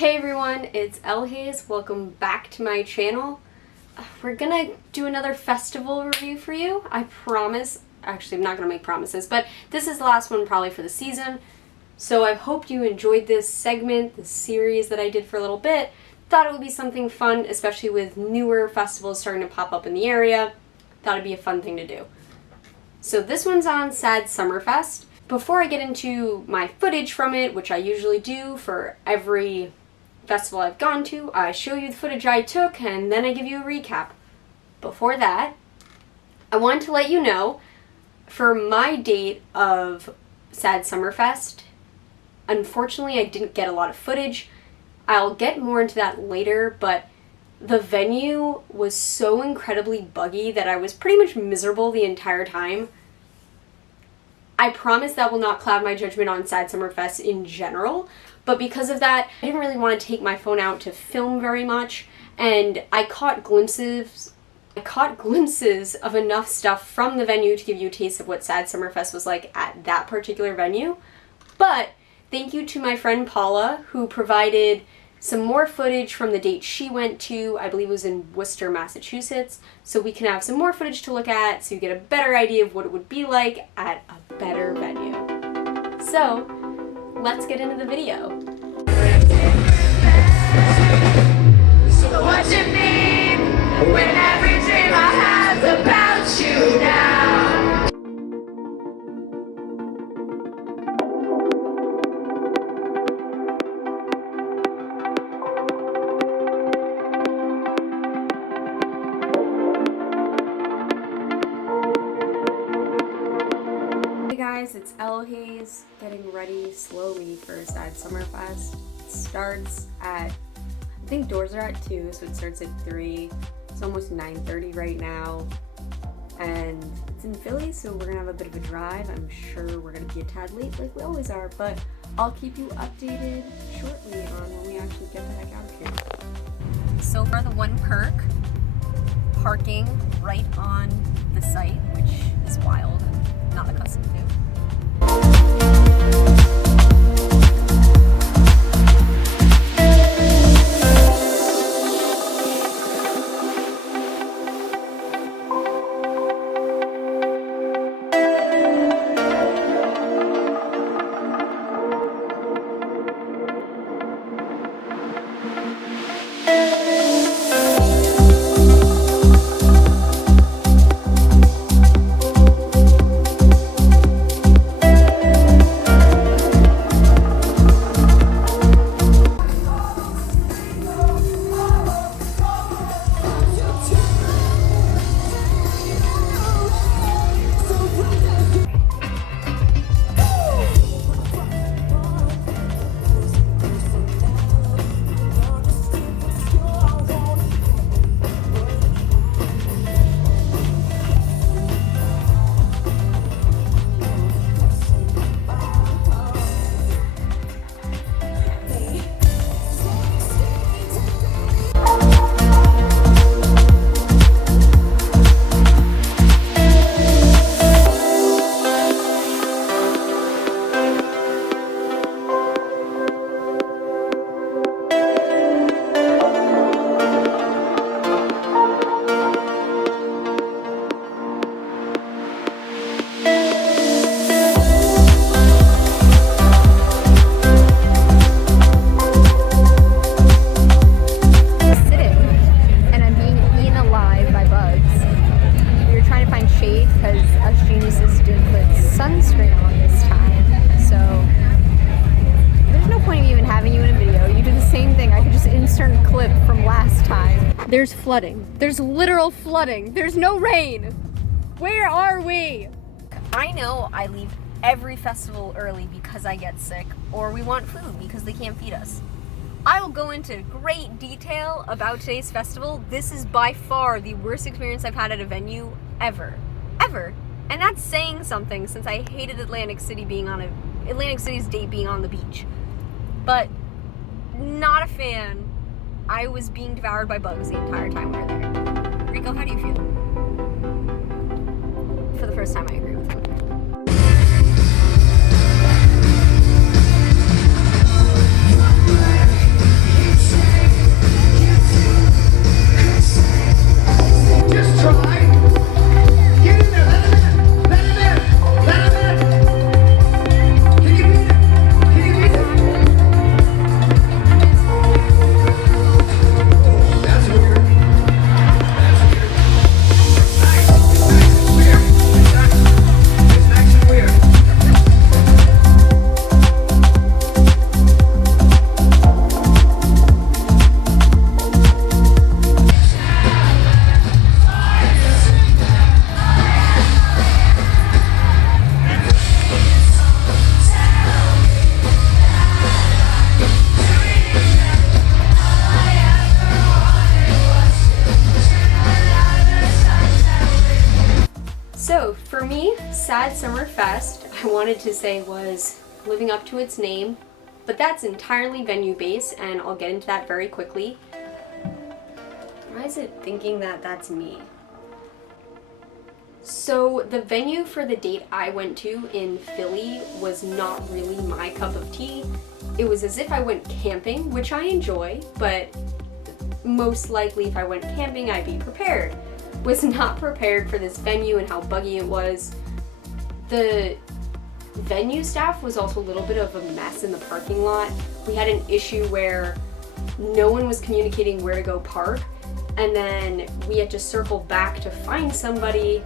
Hey everyone, it's Elhaze. Welcome back to my channel. We're gonna do another festival review for you. I promise. Actually, I'm not gonna make promises, but this is the last one probably for the season. So I hope you enjoyed this segment, this series that I did for a little bit. Thought it would be something fun, especially with newer festivals starting to pop up in the area. Thought it'd be a fun thing to do. So this one's on Sad Summerfest. Before I get into my footage from it, which I usually do for every festival I've gone to, I show you the footage I took and then I give you a recap. Before that, I want to let you know, for my date of Sad Summerfest, unfortunately I didn't get a lot of footage. I'll get more into that later, but the venue was so incredibly buggy that I was pretty much miserable the entire time. I promise that will not cloud my judgment on Sad Summerfest in general, but because of that, I didn't really want to take my phone out to film very much, and I caught glimpses of enough stuff from the venue to give you a taste of what Sad Summerfest was like at that particular venue. But thank you to my friend Paula, who provided some more footage from the date she went to. I believe it was in Worcester, Massachusetts, so we can have some more footage to look at so you get a better idea of what it would be like at a better venue. So let's get into the video. So what you mean when every dream I have about you now? Hey guys, it's Elhaze getting ready slowly for Sad Summerfest. It starts at, I think doors are at 2, so it starts at 3. It's almost 9:30 right now, and it's in Philly, so we're gonna have a bit of a drive. I'm sure we're gonna be a tad late like we always are, but I'll keep you updated shortly on when we actually get the heck out of here. So far, the one perk, parking right on the site, which is wild and not accustomed to. Sunscreen on this time, so there's no point of even having you in a video. You do the same thing. I could just insert a clip from last time. There's flooding. There's literal flooding. There's no rain. Where are we? I know I leave every festival early because I get sick, or we want food because they can't feed us. I will go into great detail about today's festival. This is by far the worst experience I've had at a venue ever. Ever. And that's saying something, since I hated Atlantic City's date being on the beach. But not a fan. I was being devoured by bugs the entire time we were there. Rico, how do you feel? For the first time, I agree with you. Sad Summer Fest, I wanted to say, was living up to its name, but that's entirely venue based, and I'll get into that very quickly. Why is it thinking that that's me? So the venue for the date I went to in Philly was not really my cup of tea. It was as if I went camping, which I enjoy, but most likely if I went camping I'd be prepared. Was not prepared for this venue and how buggy it was. The venue staff was also a little bit of a mess in the parking lot. We had an issue where no one was communicating where to go park, and then we had to circle back to find somebody.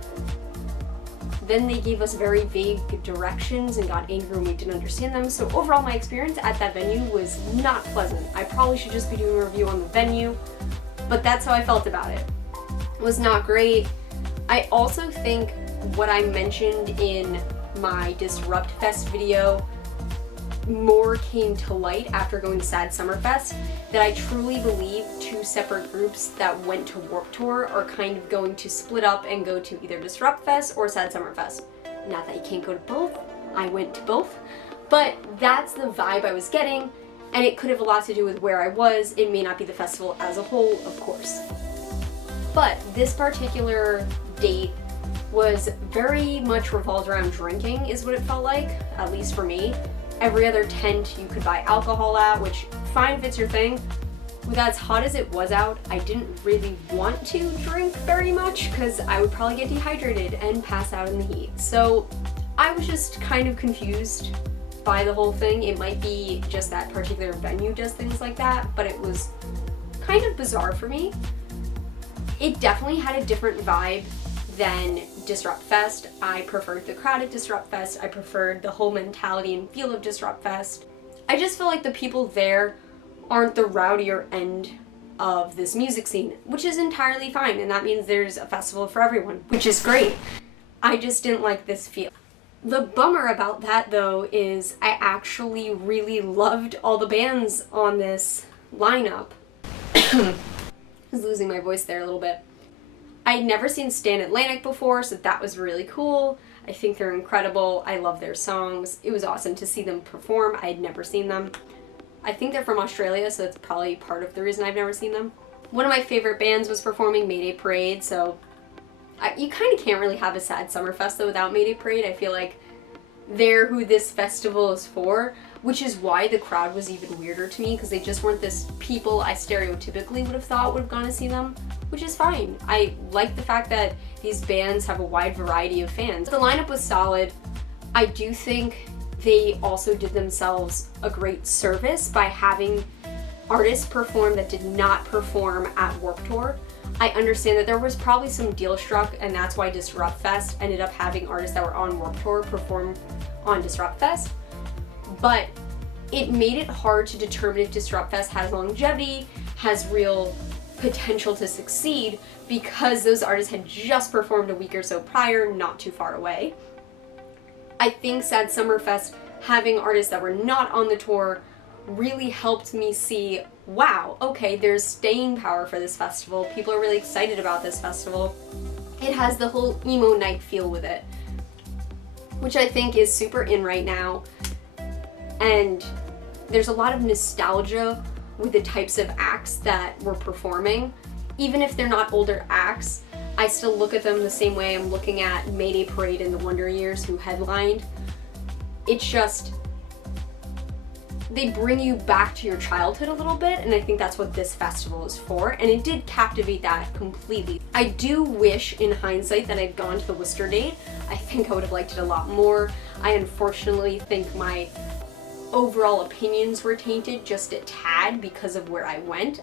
Then they gave us very vague directions and got angry when we didn't understand them. So overall, my experience at that venue was not pleasant. I probably should just be doing a review on the venue, but that's how I felt about it. It was not great. I also think what I mentioned in my Disrupt Fest video more came to light after going to Sad Summer Fest, that I truly believe two separate groups that went to Warped Tour are kind of going to split up and go to either Disrupt Fest or Sad Summer Fest. Not that you can't go to both, I went to both, but that's the vibe I was getting, and it could have a lot to do with where I was. It may not be the festival as a whole, of course. But this particular date was very much revolved around drinking, is what it felt like, at least for me. Every other tent you could buy alcohol at, which, fine if it's your thing. With as hot as it was out, I didn't really want to drink very much because I would probably get dehydrated and pass out in the heat. So I was just kind of confused by the whole thing. It might be just that particular venue does things like that, but it was kind of bizarre for me. It definitely had a different vibe than Disrupt Fest. I preferred the crowd at Disrupt Fest. I preferred the whole mentality and feel of Disrupt Fest. I just feel like the people there aren't the rowdier end of this music scene, which is entirely fine, and that means there's a festival for everyone, which is great. I just didn't like this feel. The bummer about that, though, is I actually really loved all the bands on this lineup. I was losing my voice there a little bit. I had never seen Stand Atlantic before, so that was really cool. I think they're incredible. I love their songs. It was awesome to see them perform. I had never seen them. I think they're from Australia, so that's probably part of the reason I've never seen them. One of my favorite bands was performing, Mayday Parade, so you kind of can't really have a Sad Summer Fest though without Mayday Parade. I feel like they're who this festival is for, which is why the crowd was even weirder to me, because they just weren't this people I stereotypically would have thought would have gone to see them, which is fine. I like the fact that these bands have a wide variety of fans. The lineup was solid. I do think they also did themselves a great service by having artists perform that did not perform at Warped Tour. I understand that there was probably some deal struck, and that's why Disrupt Fest ended up having artists that were on Warped Tour perform on Disrupt Fest. But it made it hard to determine if Disrupt Fest has longevity, has real potential to succeed, because those artists had just performed a week or so prior, not too far away. I think Sad Summer Fest having artists that were not on the tour really helped me see, wow, okay, there's staying power for this festival. People are really excited about this festival. It has the whole emo night feel with it, which I think is super in right now. And there's a lot of nostalgia with the types of acts that were performing. Even if they're not older acts, I still look at them the same way I'm looking at Mayday Parade and the Wonder Years who headlined. It's just, they bring you back to your childhood a little bit, and I think that's what this festival is for, and it did captivate that completely. I do wish, in hindsight, that I'd gone to the Worcester date. I think I would have liked it a lot more. I unfortunately think my overall opinions were tainted just a tad because of where I went.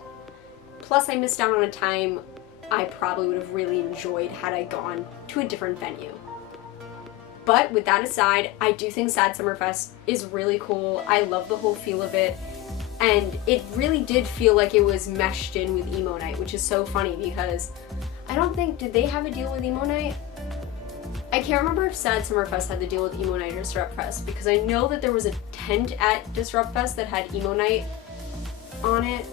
Plus, I missed out on a time I probably would have really enjoyed had I gone to a different venue. But with that aside, I do think Sad Summer Fest is really cool. I love the whole feel of it. And it really did feel like it was meshed in with Emo Night, which is so funny because I don't think, did they have a deal with Emo Night? I can't remember if Sad Summer Fest had the deal with Emo Night or Disrupt Fest, because I know that there was a tent at Disrupt Fest that had Emo Night on it,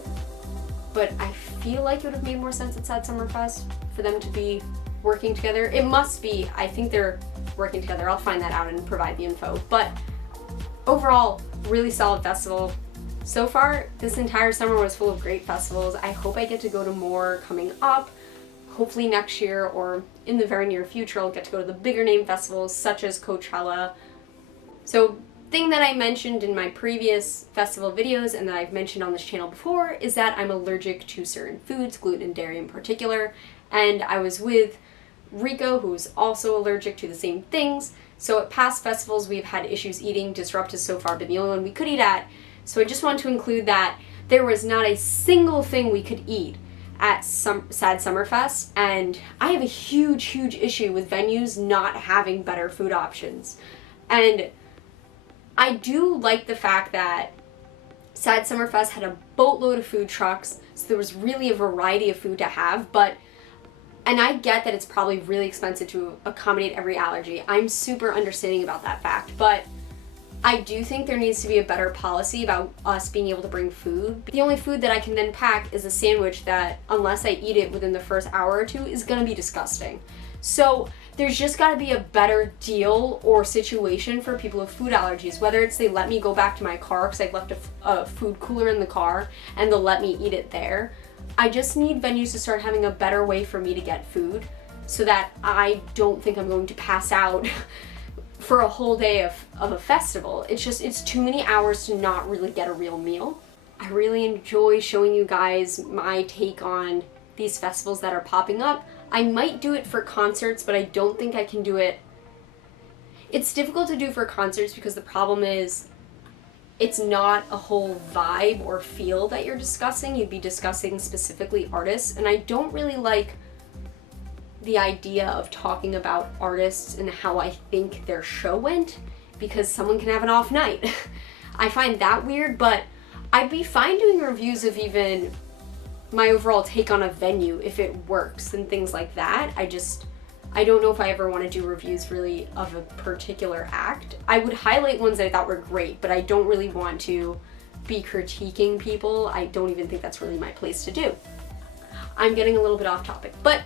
but I feel like it would have made more sense at Sad Summer Fest for them to be working together. It must be. I think they're working together. I'll find that out and provide the info. But overall, really solid festival. So far, this entire summer was full of great festivals. I hope I get to go to more coming up. Hopefully next year or in the very near future, I'll get to go to the bigger name festivals such as Coachella. So, thing that I mentioned in my previous festival videos and that I've mentioned on this channel before is that I'm allergic to certain foods, gluten and dairy in particular. And I was with Rico, who's also allergic to the same things. So at past festivals, we've had issues eating. Disrupt has so far been the only one we could eat at. So I just want to include that there was not a single thing we could eat at Sad Summerfest, and I have a huge issue with venues not having better food options. And I do like the fact that Sad Summerfest had a boatload of food trucks, so there was really a variety of food to have, and I get that it's probably really expensive to accommodate every allergy. I'm super understanding about that fact, but I do think there needs to be a better policy about us being able to bring food. The only food that I can then pack is a sandwich that, unless I eat it within the first hour or two, is gonna be disgusting. So there's just gotta be a better deal or situation for people with food allergies, whether it's they let me go back to my car because I've left a food cooler in the car and they'll let me eat it there. I just need venues to start having a better way for me to get food so that I don't think I'm going to pass out for a whole day of a festival. It's too many hours to not really get a real meal. I really enjoy showing you guys my take on these festivals that are popping up. I might do it for concerts, but I don't think I can do it. It's difficult to do for concerts because the problem is it's not a whole vibe or feel that you're discussing. You'd be discussing specifically artists, and I don't really like the idea of talking about artists and how I think their show went because someone can have an off night. I find that weird, but I'd be fine doing reviews of even my overall take on a venue if it works and things like that. I don't know if I ever want to do reviews really of a particular act. I would highlight ones that I thought were great, but I don't really want to be critiquing people. I don't even think that's really my place to do. I'm getting a little bit off topic, but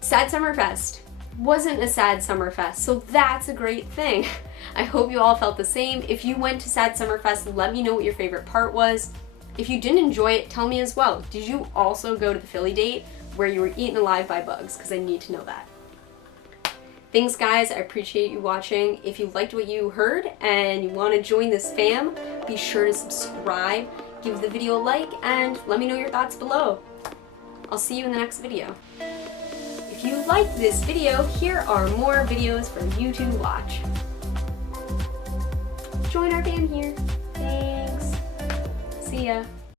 Sad Summerfest wasn't a sad Summerfest, so that's a great thing. I hope you all felt the same. If you went to Sad Summerfest, let me know what your favorite part was. If you didn't enjoy it, tell me as well. Did you also go to the Philly date where you were eaten alive by bugs? Because I need to know that. Thanks guys, I appreciate you watching. If you liked what you heard and you want to join this fam, be sure to subscribe, give the video a like, and let me know your thoughts below. I'll see you in the next video. If you liked this video, here are more videos for you to watch. Join our fam here. Thanks. See ya.